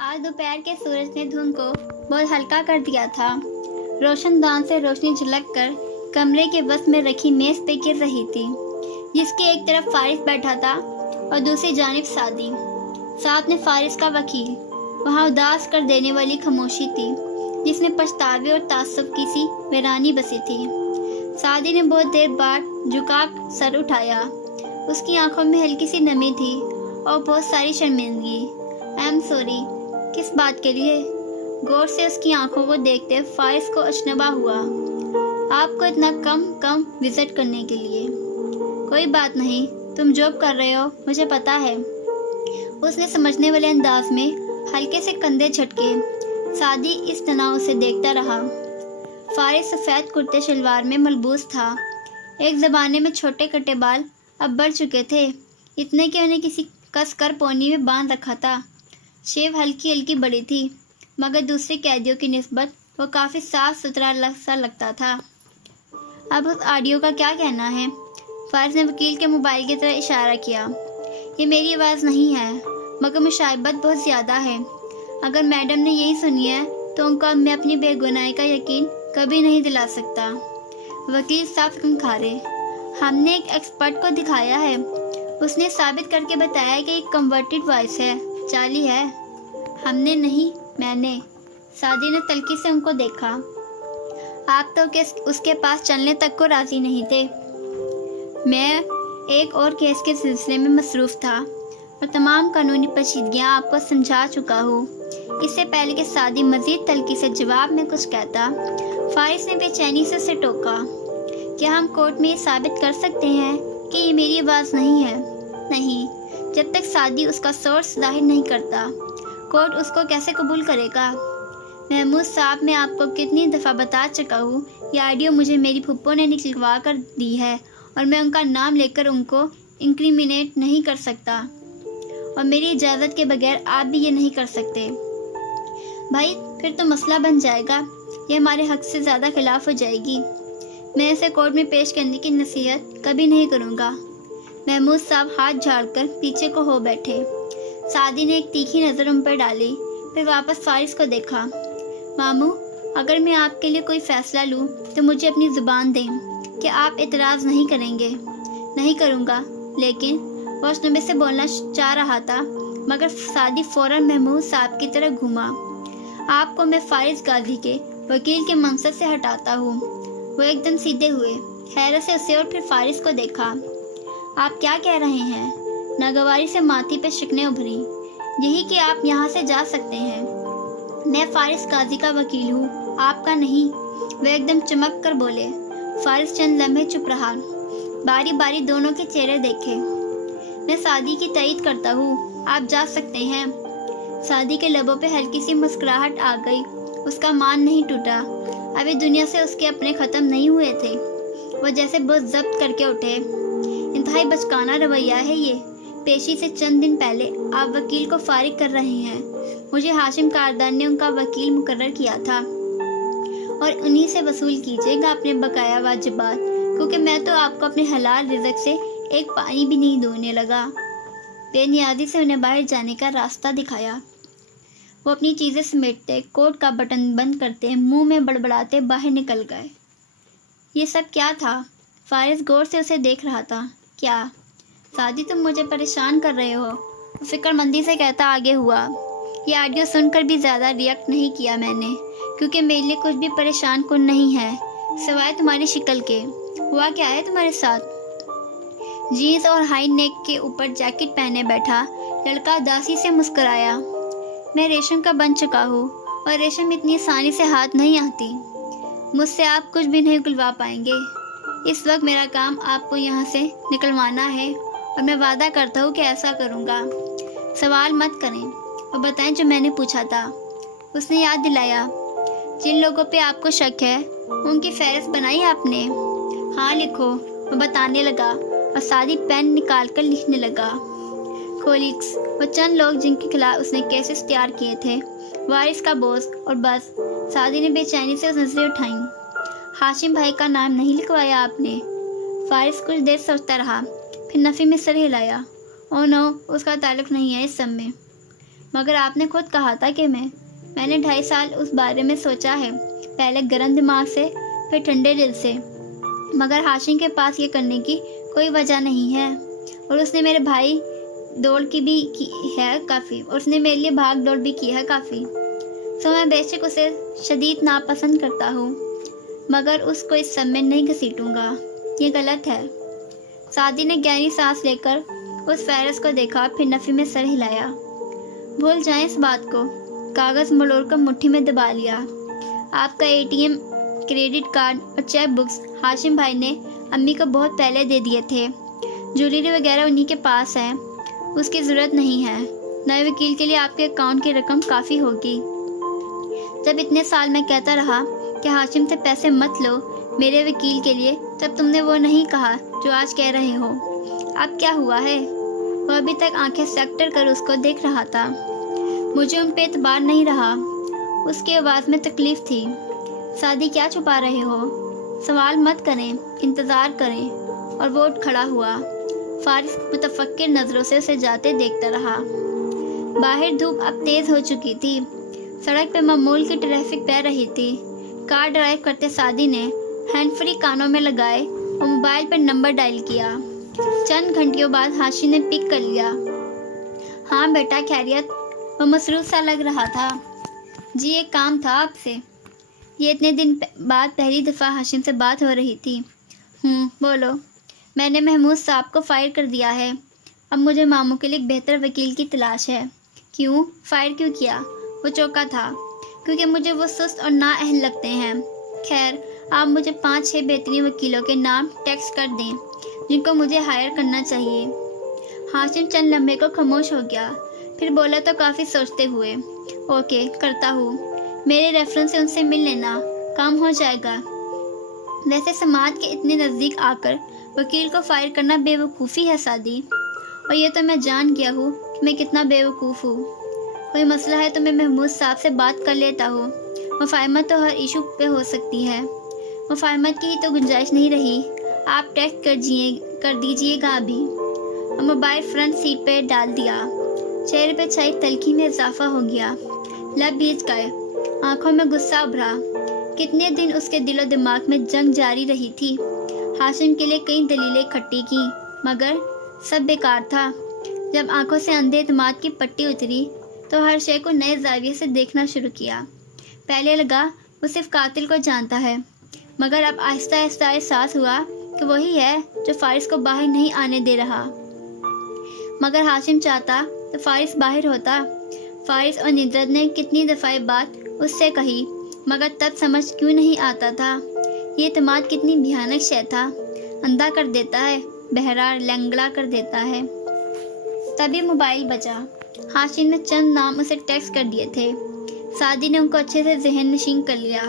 آج دوپہر کے سورج نے دھند کو بہت ہلکا کر دیا تھا۔ روشن دان سے روشنی جھلک کر کمرے کے وسط میں رکھی میز پہ گر رہی تھی، جس کی ایک طرف فارس بیٹھا تھا اور دوسری جانب سعدی۔ ساتھ میں فارس کا وکیل۔ وہاں اداس کر دینے والی خاموشی تھی جس میں پچھتاوے اور تعصب کی سی ویرانی بسی تھی۔ سعدی نے بہت دیر بعد جھکا سر اٹھایا۔ اس کی آنکھوں میں ہلکی سی نمی تھی اور بہت ساری شرمندگی۔ I am sorry. کس بات کے لیے؟ غور سے اس کی آنکھوں کو دیکھتے فارس کو اشنبا ہوا۔ آپ کو اتنا کم وزٹ کرنے کے لیے۔ کوئی بات نہیں، تم جاب کر رہے ہو، مجھے پتا ہے۔ اس نے سمجھنے والے انداز میں ہلکے سے کندھے جھٹکے۔ سعدی اس تناؤ سے دیکھتا رہا۔ فارس سفید کرتے شلوار میں ملبوس تھا۔ ایک زمانے میں چھوٹے کٹے بال اب بڑھ چکے تھے، اتنے کہ انہیں کسی کس کر پونی میں باندھ رکھا تھا۔ شیو ہلکی بڑی تھی، مگر دوسرے قیدیوں کی نسبت وہ کافی صاف ستھرا سا لگتا تھا۔ اب اس آڈیو کا کیا کہنا ہے؟ فارس نے وکیل کے موبائل کی طرف اشارہ کیا۔ یہ میری آواز نہیں ہے، مگر مشابہت بہت زیادہ ہے۔ اگر میڈم نے یہی سنی ہے تو ان کو میں اپنی بے گناہی کا یقین کبھی نہیں دلا سکتا۔ وکیل صاف کھنکھارے۔ ہم نے ایک ایکسپرٹ کو دکھایا ہے، اس نے ثابت کر کے بتایا کہ ایک کنورٹڈ وائس ہے، چالی ہے۔ ہم نے نہیں، میں نے۔ سعدی نے تلخی سے ان کو دیکھا۔ آپ تو اس کے پاس چلنے تک کو راضی نہیں تھے۔ میں ایک اور کیس کے سلسلے میں مصروف تھا اور تمام قانونی پیچیدگیاں آپ کو سمجھا چکا ہوں۔ اس سے پہلے کہ سعدی مزید تلخی سے جواب میں کچھ کہتا، فارس نے بے چینی سے اسے ٹوکا۔ کیا ہم کورٹ میں یہ ثابت کر سکتے ہیں کہ یہ میری آواز نہیں ہے؟ نہیں، جب تک سعدی اس کا سورس ظاہر نہیں کرتا، کورٹ اس کو کیسے قبول کرے گا؟ محمود صاحب، میں آپ کو کتنی دفعہ بتا چکا ہوں، یہ آڈیو مجھے میری پھپھو نے نکلوا کر دی ہے اور میں ان کا نام لے کر ان کو انکریمنیٹ نہیں کر سکتا، اور میری اجازت کے بغیر آپ بھی یہ نہیں کر سکتے۔ بھائی، پھر تو مسئلہ بن جائے گا، یہ ہمارے حق سے زیادہ خلاف ہو جائے گی۔ میں اسے کورٹ میں پیش کرنے کی نصیحت کبھی نہیں کروں گا۔ محمود صاحب ہاتھ جھاڑ کر پیچھے کو ہو بیٹھے۔ سعدی نے ایک تیکھی نظر ان پر ڈالی، پھر واپس فارس کو دیکھا۔ ماموں، اگر میں آپ کے لیے کوئی فیصلہ لوں تو مجھے اپنی زبان دیں کہ آپ اعتراض نہیں کریں گے۔ نہیں کروں گا، لیکن وہ اشنبے سے بولنا چاہ رہا تھا، مگر سعدی فوراً محمود صاحب کی طرح گھوما۔ آپ کو میں فارس غازی کے وکیل کے منصب سے ہٹاتا ہوں۔ وہ ایک دم سیدھے ہوئے، حیرت سے اسے اور پھر فارس کو دیکھا۔ آپ کیا کہہ رہے ہیں؟ ناگواری سے ماتھی پہ شکنیں ابھری۔ یہی کہ آپ یہاں سے جا سکتے ہیں۔ میں فارس غازی کا وکیل ہوں، آپ کا نہیں۔ وہ ایک دم چمک کر بولے۔ فارس چند لمحے چپ رہا، باری باری دونوں کے چہرے دیکھے۔ میں سعدی کی تائید کرتا ہوں، آپ جا سکتے ہیں۔ سعدی کے لبوں پہ ہلکی سی مسکراہٹ آ گئی۔ اس کا مان نہیں ٹوٹا، ابھی دنیا سے اس کے اپنے ختم نہیں ہوئے تھے۔ وہ جیسے بہت ضبط کر کے اٹھے۔ انتہائی بچکانہ رویہ ہے یہ۔ پیشی سے چند دن پہلے آپ وکیل کو فارغ کر رہے ہیں۔ مجھے ہاشم کاردان نے ان کا وکیل مقرر کیا تھا، اور انہی سے وصول کیجیے گا اپنے بقایا واجبات، کیونکہ میں تو آپ کو اپنے حلال رزق سے ایک پانی بھی نہیں دھونے لگا۔ بے نیازی سے انہیں باہر جانے کا راستہ دکھایا۔ وہ اپنی چیزیں سمیٹتے، کوٹ کا بٹن بند کرتے، منہ میں بڑبڑاتے باہر نکل گئے۔ یہ سب کیا تھا؟ فارس غور سے اسے دیکھ رہا تھا۔ کیا؟ سعدی، تم مجھے پریشان کر رہے ہو، وہ فکر مندی سے کہتا آگے ہوا۔ یہ آڈیو سن کر بھی زیادہ ریئیکٹ نہیں کیا میں نے، کیونکہ میرے لیے کچھ بھی پریشان کن نہیں ہے سوائے تمہاری شکل کے۔ ہوا کیا ہے تمہارے ساتھ؟ جینز اور ہائی نیک کے اوپر جیکٹ پہنے بیٹھا لڑکا اداسی سے مسکرایا۔ میں ریشم کا بن چکا ہوں، اور ریشم اتنی آسانی سے ہاتھ نہیں آتی۔ مجھ سے آپ کچھ بھی نہیں اگلوا پائیں گے۔ اس وقت میرا کام آپ کو یہاں سے نکلوانا ہے، اور میں وعدہ کرتا ہوں کہ ایسا کروں گا۔ سوال مت کریں اور بتائیں جو میں نے پوچھا تھا۔ اس نے یاد دلایا۔ جن لوگوں پہ آپ کو شک ہے ان کی فہرست بنائی آپ نے؟ ہاں، لکھو۔ وہ بتانے لگا اور سعدی پین نکال کر لکھنے لگا۔ کولیگز، وہ چند لوگ جن کے خلاف اس نے کیسز تیار کیے تھے، وارث کا باس، اور بس۔ سعدی نے بے چینی سے نظریں اٹھائیں۔ ہاشم بھائی کا نام نہیں لکھوایا آپ نے؟ فارس کچھ دیر سوچتا رہا، پھر نفی میں سر ہلایا۔ او نو، اس کا تعلق نہیں ہے اس سب میں۔ مگر آپ نے خود کہا تھا کہ میں نے 2.5 سال اس بارے میں سوچا ہے، پہلے گرم دماغ سے، پھر ٹھنڈے دل سے، مگر ہاشم کے پاس یہ کرنے کی کوئی وجہ نہیں ہے، اور اس نے میرے بھائی دوڑ کی بھی کی ہے کافی، اور اس نے میرے لیے بھاگ دوڑ بھی کی ہے کافی، سو میں بے شک اسے شدید ناپسند کرتا ہوں، مگر اس کو اس سب میں نہیں گھسیٹوں گا، یہ غلط ہے۔ سعدی نے گہری سانس لے کر اس فہرست کو دیکھا، پھر نفی میں سر ہلایا۔ بھول جائیں اس بات کو، کاغذ مڑوڑ کر مٹھی میں دبا لیا۔ آپ کا ATM، کریڈٹ کارڈ اور چیک بکس ہاشم بھائی نے امی کو بہت پہلے دے دیے تھے، جویلری وغیرہ انہی کے پاس ہے، اس کی ضرورت نہیں ہے، نئے وکیل کے لیے آپ کے اکاؤنٹ کی رقم کافی ہوگی۔ جب اتنے سال میں کہتا رہا کہ ہاشم سے پیسے مت لو میرے وکیل کے لیے، تب تم نے وہ نہیں کہا جو آج کہہ رہے ہو۔ اب کیا ہوا ہے؟ وہ ابھی تک آنکھیں سیکٹر کر اس کو دیکھ رہا تھا۔ مجھے ان پہ اعتبار نہیں رہا۔ اس کی آواز میں تکلیف تھی۔ سعدی کیا چھپا رہے ہو؟ سوال مت کریں، انتظار کریں۔ اور وہ اٹھ کھڑا ہوا۔ فارس متفکر نظروں سے اسے جاتے دیکھتا رہا۔ باہر دھوپ اب تیز ہو چکی تھی۔ سڑک پہ معمول کی ٹریفک بہہ رہی تھی۔ کار ڈرائیو کرتے سعدی نے ہینڈ فری کانوں میں لگائے اور موبائل پر نمبر ڈائل کیا۔ چند گھنٹیوں بعد ہاشم نے پک کر لیا۔ ہاں بیٹا، خیریت؟ وہ مصروف سا لگ رہا تھا۔ جی ایک کام تھا آپ سے۔ یہ اتنے دن بعد پہلی دفعہ ہاشم سے بات ہو رہی تھی۔ بولو۔ میں نے محمود صاحب کو فائر کر دیا ہے۔ اب مجھے ماموں کے لیے ایک بہتر وکیل کی تلاش ہے۔ کیوں؟ فائر کیوں کیا؟ وہ چونکا تھا، کیونکہ مجھے وہ سست اور نااہل لگتے ہیں۔ خیر، آپ مجھے 5-6 بہترین وکیلوں کے نام ٹیکسٹ کر دیں جن کو مجھے ہائر کرنا چاہیے۔ ہاشم چند لمحے کو خاموش ہو گیا، پھر بولا تو کافی سوچتے ہوئے، اوکے، کرتا ہوں۔ میرے ریفرنس سے ان سے مل لینا، کام ہو جائے گا۔ ویسے سماعت کے اتنے نزدیک آ کر وکیل کو فائر کرنا بے وقوفی ہے سعدی، اور یہ تو میں جان گیا ہوں کہ میں کتنا بے وقوف ہوں۔ کوئی مسئلہ ہے تو میں محمود صاحب سے بات کر لیتا ہوں۔ مفاہمت تو ہر ایشو پہ ہو سکتی ہے۔ مفاہمت کی ہی تو گنجائش نہیں رہی۔ آپ ٹیکسٹ کر دیجئے گا ابھی۔ اور موبائل فرنٹ سیٹ پہ ڈال دیا۔ چہرے پہ چھائی تلخی میں اضافہ ہو گیا۔ لب بھیج گئے، آنکھوں میں غصہ ابھرا۔ کتنے دن اس کے دل و دماغ میں جنگ جاری رہی تھی۔ ہاشم کے لیے کئی دلیلیں اکٹھی کی، مگر سب بیکار تھا۔ جب آنکھوں سے اندھے اعتماد کی پٹی اتری تو ہر شے کو نئے زاویے سے دیکھنا شروع کیا۔ پہلے لگا وہ صرف قاتل کو جانتا ہے، مگر اب آہستہ آہستہ احساس ہوا کہ وہی ہے جو فارس کو باہر نہیں آنے دے رہا۔ مگر ہاشم چاہتا تو فارس باہر ہوتا۔ فارس اور ندرت نے کتنی دفعہ بات اس سے کہی، مگر تب سمجھ کیوں نہیں آتا تھا۔ یہ اعتماد کتنی بھیانک شے تھا، اندھا کر دیتا ہے، بہرا لنگڑا کر دیتا ہے۔ تبھی موبائل بجا۔ ہاشم نے چند نام اسے ٹیکسٹ کر دیے تھے۔ سعدی نے ان کو اچھے سے ذہن نشین کر لیا۔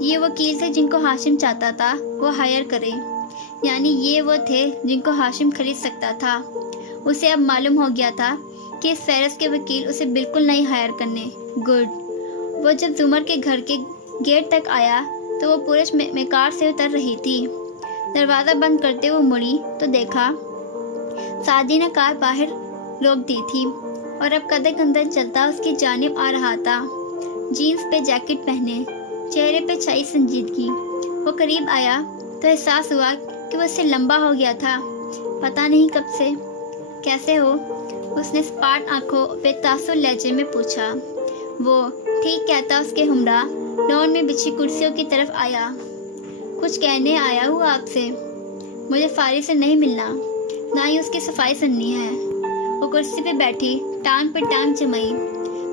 یہ وکیل تھے جن کو ہاشم چاہتا تھا وہ ہائر کرے، یعنی یہ وہ تھے جن کو ہاشم خرید سکتا تھا۔ اسے اب معلوم ہو گیا تھا کہ اس فہرست کے وکیل اسے بالکل نہیں ہائر کرنے۔ گڈ۔ وہ جب زمر کے گھر کے گیٹ تک آیا تو وہ پورش میں کار سے اتر رہی تھی۔ دروازہ بند کرتے ہوئے مڑی تو دیکھا سعدی نے کار باہر روک دی تھی اور اب قدم قدم چلتا اس کی جانب آ رہا تھا، جینز پہ جیکٹ پہنے، چہرے پہ چھائی سنجیدگی۔ وہ قریب آیا تو احساس ہوا کہ وہ اس سے لمبا ہو گیا تھا، پتہ نہیں کب سے۔ کیسے ہو؟ اس نے سپاٹ آنکھوں پہ تاثر لہجے میں پوچھا۔ وہ ٹھیک کہتا اس کے ہمراہ لون میں بچھی کرسیوں کی طرف آیا۔ کچھ کہنے آیا ہوں آپ سے؟ مجھے فارس سے نہیں ملنا، نہ ہی اس کی صفائی سننی ہے۔ وہ کرسی پہ بیٹھی، ٹانگ پہ ٹانگ جمائی،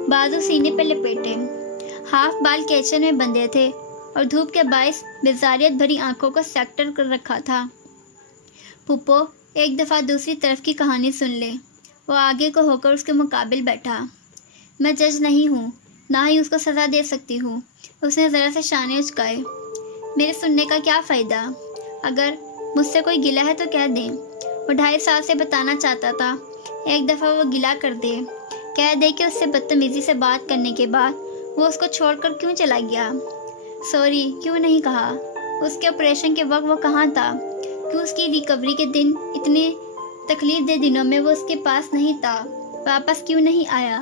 بازو سینے پہ لپیٹے، ہاف بال کیچن میں بندھے تھے اور دھوپ کے باعث بیزاریت بھری آنکھوں کو سیکٹر کر رکھا تھا۔ پھپھو ایک دفعہ دوسری طرف کی کہانی سن لے۔ وہ آگے کو ہو کر اس کے مقابل بیٹھا۔ میں جج نہیں ہوں، نہ ہی اس کو سزا دے سکتی ہوں۔ اس نے ذرا سے شانے اچکائے۔ میرے سننے کا کیا فائدہ؟ اگر مجھ سے کوئی گلہ ہے تو کہہ دیں۔ وہ 2.5 سال سے بتانا چاہتا تھا، ایک دفعہ وہ گلہ کر دے، کہہ دے کہ اس سے بدتمیزی سے بات کرنے کے بعد وہ اس کو چھوڑ کر کیوں چلا گیا۔ سوری کیوں نہیں کہا؟ اس کے آپریشن کے وقت وہ کہاں تھا؟ کیوں اس کی ریکوری کے دن، اتنے تکلیف دہ دنوں میں وہ اس کے پاس نہیں تھا؟ واپس کیوں نہیں آیا؟